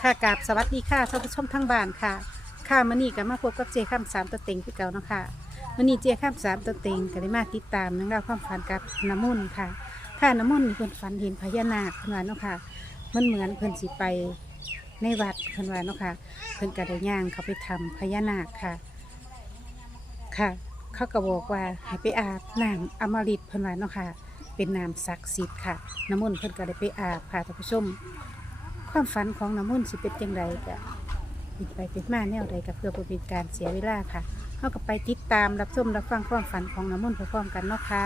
ค่ะกราบสวัสดีค่ะท่านผู้ชมทั้งบ้านค่ะค่ะมื้อนี้ก็มาพบกับเจข้ามสามตัวเต็งคือเก่าเนาะค่ะมื้อนี้เจข้ามสามตัวเต็งก็ได้มาติดตามเรื่องราวความฝันกับน้ำมนต์ค่ะค่ะน้ำมนต์นี่เพิ่นฝันเห็นพญานาคเพิ่นว่าเนาะค่ะมันเหมือนเพิ่นสิไปในวัดเพิ่นว่าเนาะค่ะเพิ่นก็ได้ย่างเขาไปทำพญานาคค่ะค่ะ เขาก็บอกว่าให้ไปอาบน้ำอมฤตเพิ่นว่าเนาะค่ะเป็นน้ำศักดิ์สิทธิ์ค่ะน้ำมนต์เพิ่นก็ได้ไปอาบค่ะท่านผู้ชม ความฝันของน้ำมุ่นสิเป็นจังไรก็ปิดไปปิดมาแนวใดก็เพื่อบ่เป็นการเสียเวลาค่ะเราก็ไปติดตามรับชมรับฟังความฝันของน้ำมุ่นพร้อมๆกันเนาะค่ะ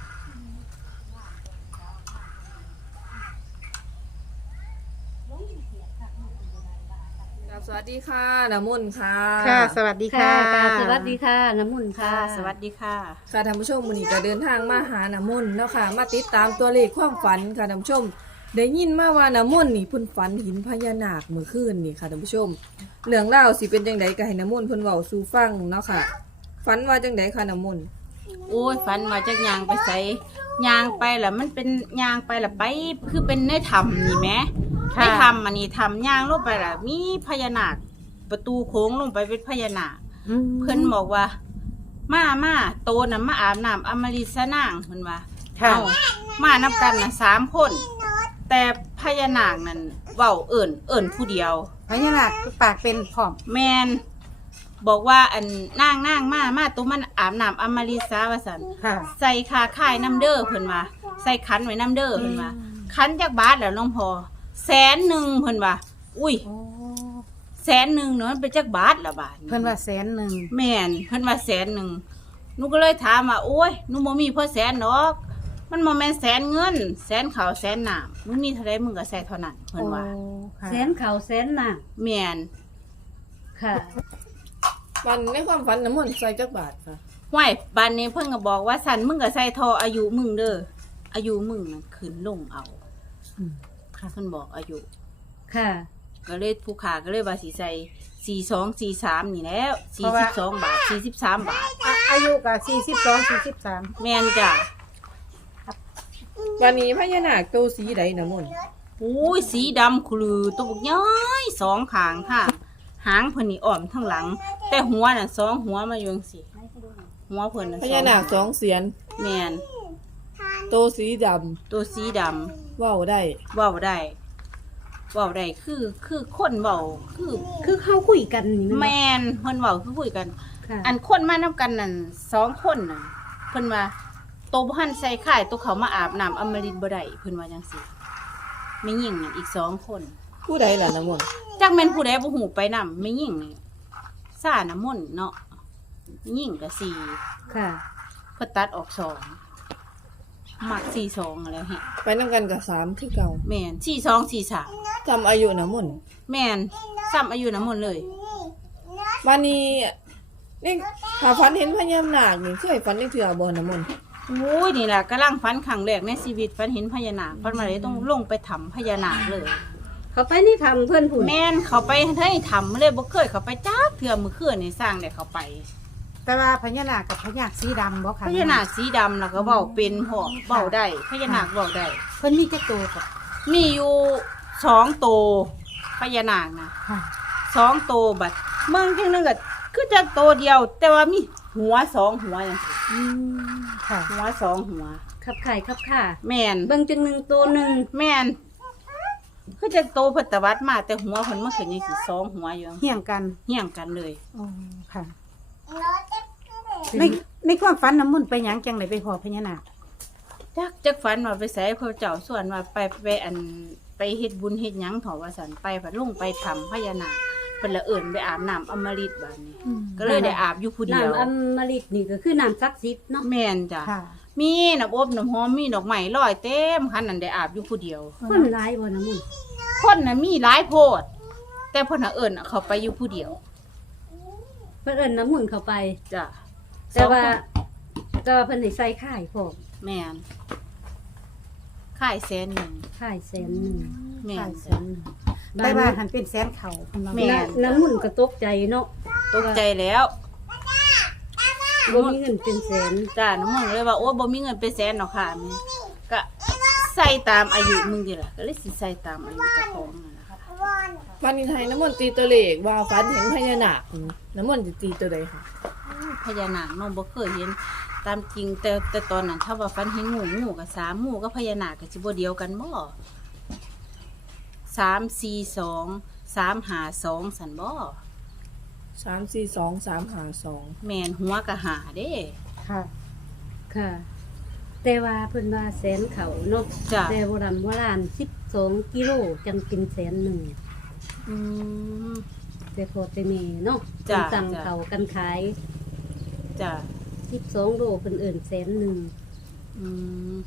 สวัสดีค่ะน้ำมนต์ค่ะค่ะสวัสดีค่ะสวัสดีค่ะน้ำมุนค่ะสวัสดีค่ะค่ะท่านผู้ชมวันนี้ก็เดินทางมาหาน้ำมนต์เนาะค่ะมาติดตามตัวเลขความฝันค่ะท่านผู้ชมได้ยินมาว่าน้ำมนต์นี่เพิ่นฝันเห็นพญานาคเมื่อคืนนี่ค่ะท่านผู้ชมเรื่องราวสิเป็นจังไดก็ให้น้ำมนต์เพิ่นเว้าสู่ฟังเนาะค่ะฝันว่าจังไดค่ะน้ำมนต์โอ้ยฝันว่าจะยางไปใส่ยางไปแล้วมันเป็นยางไปแล้วไปคือเป็นในถ้ำนี่แหมในถ้ำอันนี้ถ้ำยางลงไปล่ะมีพญานาคประตูโค้งลงไปเป็นพญานาคเพิ่นบอกว่ามาโตน่ะมาอาบน้ำอมฤตสนางเพิ่นว่าเอามานับกันน่ะ3คนแต่พญานาคนั่นเว้าเอิ่นผู้เดียวพญานาคปากเป็นผอมแมนบอกว่าอันนางมาตัวมันอาบน้ำอมฤตสาว่าซั่นค่ะใส่คาค่ายน้ำเด้อเพิ่นว่าใส่ขันไว้น้ำเด้อเพิ่นว่าขันจักบาทแล้วหลวงพ่อ100,000เพิ่นว่าอุ้ยโอ้ 100,000เนาะมันเป็นจักบาทละบาทเพิ่นว่า100,000 แม่นเพิ่นว่า100,000หนูก็เลยถามว่าโอ้ยหนูบ่มีพอแสนดอกมันบ่แม่นแสนเงินแสนข้าวแสนน้ำมึงมีเท่าใดมึงก็ใส่เท่านั้นเพิ่นว่าค่ะแสนเขาแสนหนักแม่นค่ะวันในความฝันน้ำมนต์ใส่จักบาทค่ะห้วยบ้านนี้เพิ่นก็บอกว่าสั่นมึงก็ใส่ทออายุมึงเด้ออายุมึงน่ะขึ้นลงเอาค่ะเพิ่นบอกอายุค่ะก็เลยผู้ขาก็เลยว่าสิใส่42 43นี่แล้ว42 บาท43 บาทอายุก็42 43 แม่นจ้ะวันนี้พญานาคตัวสีใดน้ำมนต์โอ้ยสีดำคลือตัวบักย้อย2ข้างค่ะหางเพิ่นนี่อ้อมทั้งหลัง แต่หัวน่ะ2หัวมาอยู่จังซี่หัวเพิ่นน่ะพญานาคสองเสียนแม่นตัวสีดตัวสีดำำเว้าได้เว้าได้คือคนเว้าคือเข้าคุยกันนี่แม่นเพิ่นเว้าคือคุยกันค่ะอันคนมานํกันนั่น2คนน่ะเพิ่นว่าโตบ่ทันใส่ข่ายโตเขามาอาบน้ำอมฤตบ่ได้เพิ่นว่าจังซี่แม่หญิงนั่นอีก2คนผู้ใดล่ะน้ำมนต์จักแม่นผู้ใดบ่ฮู้ไปนำแม่หญิงนี่ซ่าน้ำมนต์เนาะแม่หญิงก็4 ค่ะเพิ่นตัดออก2มัก42แล้วแฮะไปนำกันกับ3คือเก่าแม่น42 43 จำอายุน้ำมนต์แม่นซ้ำอายุน้ำมนต์เลยวันนี้นี่ถ้าฝันเห็นพญานาคนี่เคยฝันได้เทื่อบ่น้ำมนต์โอ้ยนี่แหละกำลังฝันครั้งแรกในชีวิตฝันเห็นพญานาคฝันมาเลยต้องลงไปถ้ำพญานาคเลยเขาไปนี่ทำเพื่อนผุนแม่นเขาไปให้ถ้ำเลยบ่เคยเขาไปจักเทื่อมื้อคืนนี่สร้างได้เขาไปแต่ว่าพญานาคกับพญานาคสีดำบ่ค่ะพญานาคสีดำแล้วก็เว้าเป็นพร้อมเว้าได้พญานาคเว้าได้เพิ่นมีจักตัวกับมีอยู่2โตวพญานาคนะค่ะ 2โตวบัดเมืองเพียงนึงก็คือจักโตวเดียว แต่ว่ามีหัว2หัวจังซี่ค่ะหัว2หัวขับไข่ขับข่าแม่นเบิ่งจังหนึ่งตัวหนึ่งแม่นคือจะโตเพิ่นตะวัดมาแต่หัวเพิ่นมันขึ้นจังซี่2หัวอยู่เฮี้ยงกันเฮี้ยงกันเลยอ๋อค่ะในความฝันน้ำมนต์ไปหยังจังไดไปพอพญานาคจักฝันว่าไปไสพระเจ้าส่วนว่าไปอันไปเฮ็ดบุญเฮ็ดหยังเถาะว่าซั่นไปพัดลงไปถ้ำพญานาคเพิ่นละเอิ้นไปอาบน้ำอมฤตบัดนี้ ก็เลยได้อาบอยู่ผู้เดียวน้ำอมฤตนี่ก็คือน้ำศักดิ์สิทธิ์เนาะแม่นจ้ะค่ะมีน้ำอบน้ำหอมมีดอกไม้ลอยเต็มคันนั้นได้อาบอยู่ผู้เดียวคนร้ายบ่น้ำมุนคนน่ะมีหลายโพด แต่เพิ่นน่ะเอิ้นเขาไปอยู่ผู้เดียวเพื่นเอิญน้ำมุนเข้าไปจ้ะแต่ว่าเพิ่นให้ใส่ข่ายพร้อมแม่นค่าย100,000 ข่ายแสนหนึ่งแม่นแสจ้ะนหนึ่งได้ว่าหันเป็นแสนเขาเพิ่นว่าแม่น้ำมุนก็ตกใจเนาะตกใจแล้วบ่มีเงินเป็นแสนจ้าน้องมึงเลยว่าโอ้บ่มีเงินเป็นแสนหรอกค่ะแม่ก็ใส่ตามอายุมึงดิล่ะก็เลยสิใส่ตามอายุเจ้าของนั่นล่ะค่ะฟันนินไทยน้ำมนต์ตีตัวเลขว่าฟันเห็นพญานาคน้ำมนต์จะตีตัวใดค่ะพญานาคน้องบ่เคยเห็นตามจริงแต่ตอนนั้นถ้าว่าฝันเห็นงูกับสามงูกับพญานาคก็สิบ่เดียวกันบ่342 352สันบ่ 342 352 แม่นหัวก็หาเด้ค่ะค่ะ แต่ว่าเพิ่นว่าแสนเขาเนาะจ้ะแต่โบราณ12กิโลจังเป็นแสนหนึ่งอืมแต่พอแต่แม่เนาะจ้ะเพิ่นสั่งจ้ะเขากันขายจ้ะ 12โลเพิ่นเอิ้นแสนหนึ่งอืม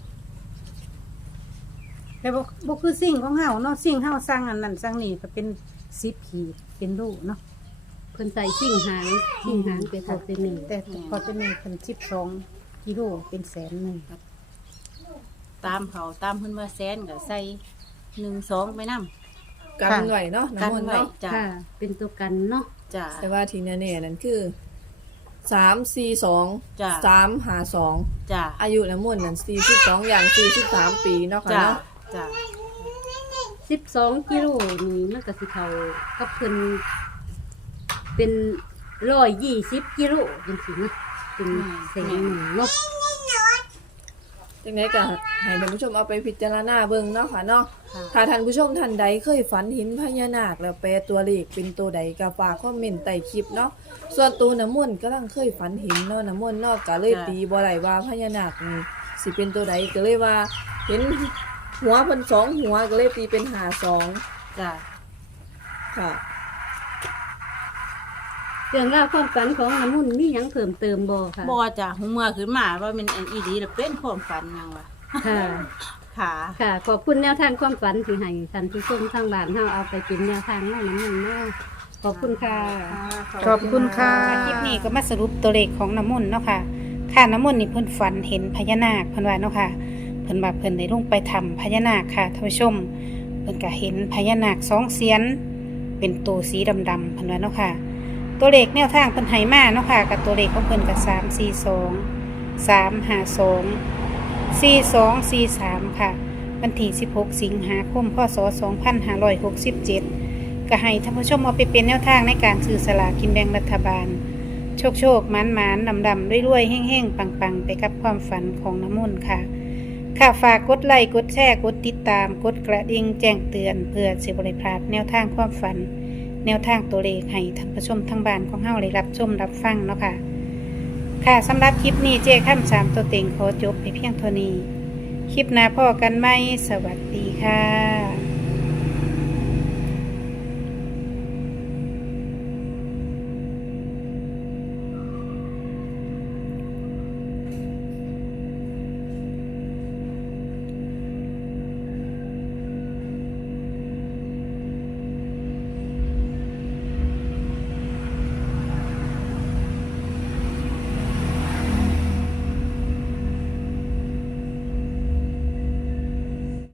แต่บ่คือสิ่งของเฮาเนาะสิ่งเฮาสร้างอันนั้นสร้างนี่ก็เป็น10ขีดเป็นลูกเนาะเพิ่นใส่ชิ่งหางไปพอแต่แม่แต่พอเป็นแม่เพิ่น12กิโลเป็นแสนหนึ่งตามเขาตามเพิ่นว่าแสนก็ใส่12ไปนำกันไว้เนาะกันน้ำมนต์ไว้เนาะจ้ะค่ะ เป็นตัวกันเนาะจ้ะแต่ว่าทีแน่ๆนั่นคือ342 จ้ะ 352 จ้ะอายุน้ำมนต์นั่น42อย่าง43 ปีเนาะค่ะจ้ะเนาะจ้ะ 12กิโลนี่มันก็สิเข้ากับเพิ่นเป็น120กิโลจังซี่นะเป็นแสนหนึ่งเนาะจังไดก็ให้ท่านผู้ชมเอาไปพิจารณาเบิ่งเนาะค่ะเนาะค่ะถ้าท่านผู้ชมท่านใดเคยฝันเห็นพญานาคแล้วแปลตัวเลขเป็นตัวใดก็ฝากคอมเมนต์ใต้คลิปเนาะส่วนตัวน้ำมนต์กำลังเคยฝันเห็นเนาะน้ำมนต์เนาะก็เลยตีบ่ได้ว่าพญานาคนี่สิเป็นตัวใดก็เลยว่า เห็นหัวเพิ่น2หัวก็เลยตีเป็น52 จ้ะค่ะเรื่องราวความฝันของน้ำมุ่นมีหยังเพิ่มเติมบ่ค่ะบ่จ้ะหูเมื่อขึ้นมาว่ามันอันอีดีแล้วเป็นความฝันหยังวะค่ะค่ะค่ะ ขอบคุณแนวทางความฝันที่ให้ท่านผู้ชมทางบ้านเฮาเอาไปเป็นแนวทางเนาะน้ำมุ่นเนาะขอบคุณค่ะขอบคุณค่ะคลิปนี้ก็มาสรุปตัวเลขของน้ำมนต์เนาะค่ะค่ะน้ำมนต์นี่เพิ่นฝันเห็นพญานาคเพิ่นว่าเนาะค่ะเพิ่นว่าเพิ่นได้ลงไปทำพญานาคค่ะท่านผู้ชมเพิ่นก็เห็นพญานาค2เสียนเป็นตัวสีดำๆเพิ่นว่าเนาะค่ะตัวเลขแนวทางเพิ่นให้มาเนาะค่ะกับตัวเลขของเพิ่นก็342 352 4243ค่ะวันที่16สิงหาคมพศ2567ก็ให้ท่านผู้ชมเอาไปเป็นแนวทางในการซื้อสลากกินแบ่งรัฐบาล โชคโชคหมานหมานดำดำรวยๆแห้งๆปังๆ ไปกับความฝันของน้ำมนต์ค่ะ ค่ะฝากกดไลค์กดแชร์กดติดตามกดกระดิ่งแจ้งเตือนเพื่อสิบริพลาดแนวทางความฝัน แนวทางตัวเลขให้ท่านผู้ชมทั้งบ้านของเฮาได้รับชมรับฟังเนาะค่ะ ค่ะสำหรับคลิปนี้เจ้ข้าม3ตัวเต็งขอจบไปเพียงเท่านี้ คลิปหน้าพ่อกันไหมสวัสดีค่ะ